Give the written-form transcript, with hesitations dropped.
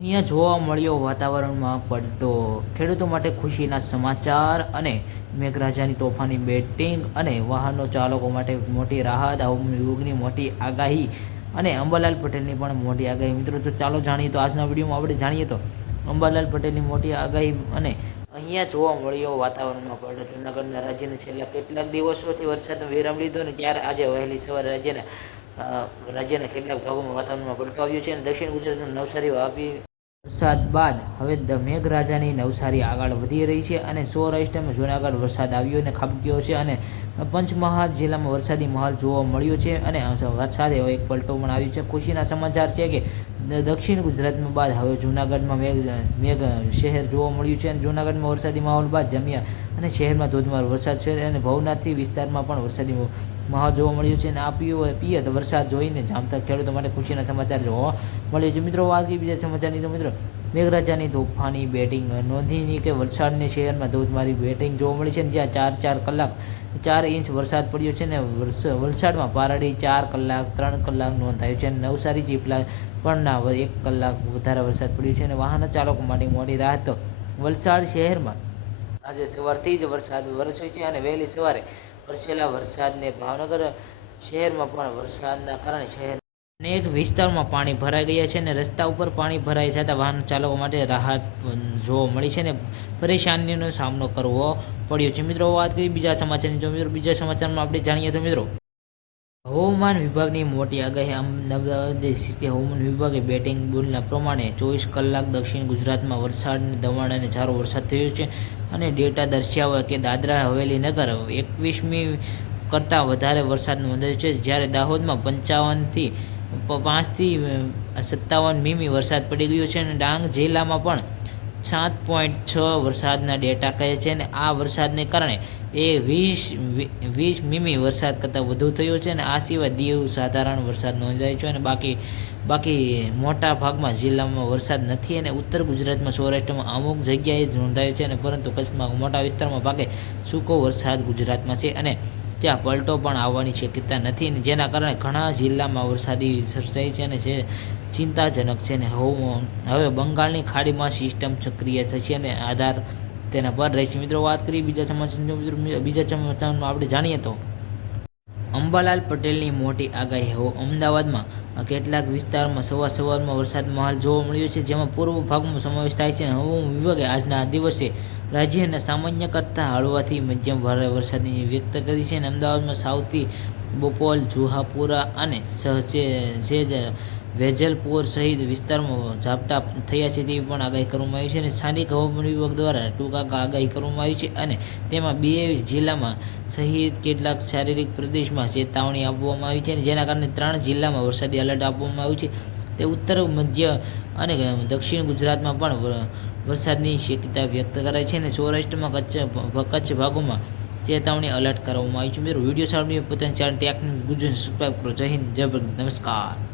અહીંયા જોવા મળ્યો વાતાવરણમાં પલટો, ખેડૂતો માટે ખુશીના સમાચાર અને મેઘરાજાની તોફાની બેટિંગ અને વાહનો ચાલકો માટે મોટી રાહત, હવામાન વિભાગની મોટી આગાહી અને અંબાલાલ પટેલની પણ મોટી આગાહી. મિત્રો તો ચાલો જાણીએ, તો આજના વિડીયોમાં આપણે જાણીએ તો અંબાલાલ પટેલની મોટી આગાહી અને અહીંયા જોવા મળ્યો વાતાવરણમાં પલટો. જૂનાગઢના રાજ્યને છેલ્લા કેટલાક દિવસોથી વરસાદનો વિરામ લીધો અને ત્યારે આજે વહેલી સવારે રાજ્યના કેટલાક ભાગોમાં વાતાવરણમાં પલટો આવ્યો છે અને દક્ષિણ ગુજરાતના નવસારી વાપી વરસાદ બાદ હવે મેઘરાજાની નવસારી આગળ વધી રહી છે અને સૌરાષ્ટ્રમાં જૂનાગઢ વરસાદ આવ્યો અને ખાબક્યો છે અને પંચમહાલ જિલ્લામાં વરસાદી માહોલ જોવા મળ્યો છે અને સાથે એક પલટો પણ આવ્યો છે. ખુશીના સમાચાર છે કે દક્ષિણ ગુજરાતમાં બાદ હવે જૂનાગઢમાં મેઘ શહેર જોવા મળ્યું છે અને જૂનાગઢમાં વરસાદી માહોલ બાદ જમ્યા અને શહેરમાં ધોધમાર વરસાદ છે અને ભવનાથથી વિસ્તારમાં પણ વરસાદી માહોલ જોવા મળ્યું છે અને આ પિયત વરસાદ જોઈને જામતા ખેડૂતો માટે ખુશીના સમાચાર જોવા મળ્યા છે. મિત્રો વાત બીજા સમાચારની, તો મિત્રો મેઘરાજાની તોફાની બેટિંગ નોંધીની કે વલસાડને શહેરમાં ધોધમારી બેટિંગ જોવા મળી છે, જ્યાં 4 ઇંચ વરસાદ પડ્યો છે અને વલસાડમાં પારડી 4 કલાક 3 કલાક નોંધાયો છે અને નવસારી ચીપલા પણના 1 કલાક વધારે વરસાદ પડ્યો છે અને વાહન ચાલકો માટે મોટી રાહત. તો વલસાડ શહેરમાં આજે સવારથી જ વરસાદ વરસ્યો છે અને વહેલી સવારે વરસેલા વરસાદને ભાવનગર શહેરમાં પણ વરસાદના કારણે શહેર અનેક વિસ્તારમાં પાણી ભરાઈ ગયા છે અને રસ્તા ઉપર પાણી ભરાઈ જતાં વાહન ચાલકો માટે રાહત જોવા મળી છે અને પરેશાનીનો સામનો કરવો પડ્યો છે. મિત્રો વાત કરીએ બીજા સમાચારની, તો મિત્રો બીજા સમાચારમાં આપણે જાણીએ તો મિત્રો હવામાન વિભાગની મોટી આગાહી. અમદાવાદ સ્થિત હવામાન વિભાગે બેટિંગ બોલના પ્રમાણે 24 કલાક દક્ષિણ ગુજરાતમાં વલસાડ, દમણ અને ઝારો વરસાદ થયો છે અને ડેટા દર્શાવે કે દાદરા હવેલી નગર 21મી કરતાં વધારે વરસાદ નોંધાયો છે, જ્યારે દાહોદમાં 5થી 57 મીમી વરસાદ પડી ગયો છે અને ડાંગ જિલ્લામાં પણ 7.6 વરસાદના ડેટા કહે છે અને આ વરસાદને કારણે 20 મીમી વરસાદ કરતાં વધુ થયો છે અને આ સિવાય દીવ સાધારણ વરસાદ નોંધાયો છે અને બાકી મોટા ભાગમાં જિલ્લામાં વરસાદ નથી અને ઉત્તર ગુજરાતમાં સૌરાષ્ટ્રમાં અમુક જગ્યાએ નોંધાયો છે અને પરંતુ કચ્છમાં મોટા વિસ્તારમાં ભાગે સૂકો વરસાદ ગુજરાતમાં છે અને ત્યાં પલટો પણ આવવાની શક્યતા નથી અને જેના કારણે ઘણા જિલ્લામાં વરસાદી સર્જાઈ છે અને જે ચિંતાજનક છે અને હવે બંગાળની ખાડીમાં સિસ્ટમ સક્રિય થશે અને આધાર તેના પર રહેશે. મિત્રો વાત કરીએ બીજા સમાચારમાં આપણે જાણીએ તો અંબાલાલ પટેલની મોટી આગાહી. અમદાવાદમાં કેટલાક વિસ્તારમાં સવારમાં વરસાદ માહોલ જોવા મળ્યો છે, જેમાં પૂર્વ ભાગમાં સમાવેશ થાય છે. હવામાન વિભાગે આજના દિવસે રાજ્યના સામાન્ય કરતાં હળવાથી મધ્યમ ભારે વરસાદની વ્યક્ત કરી છે અને અમદાવાદમાં સાઉથી બોપલ, જુહાપુરા અને વેજલપુર સહિત વિસ્તારમાં ઝાપટા થયા છે તેવી પણ આગાહી કરવામાં આવી છે અને સ્થાનિક હવામાન વિભાગ દ્વારા ટૂંકા આગાહી કરવામાં આવી છે અને તેમાં 2 જિલ્લામાં સહિત કેટલાક શારીરિક પ્રદેશમાં ચેતવણી આપવામાં આવી છે અને જેના કારણે 3 જિલ્લામાં વરસાદી એલર્ટ આપવામાં આવ્યું છે. તે ઉત્તર, મધ્ય અને દક્ષિણ ગુજરાતમાં પણ વરસાદની શક્યતા વ્યક્ત કરાઈ છે અને સૌરાષ્ટ્રમાં કચ્છ ભાગોમાં ચેતવણી એલર્ટ કરવામાં આવી છે. મિત્રો વિડીયો સારું પોતાની ચેનલ ટેકનિક ગુજરાત સબસ્ક્રાઈબ કરો. જય હિન્દ, જય ભારત, નમસ્કાર.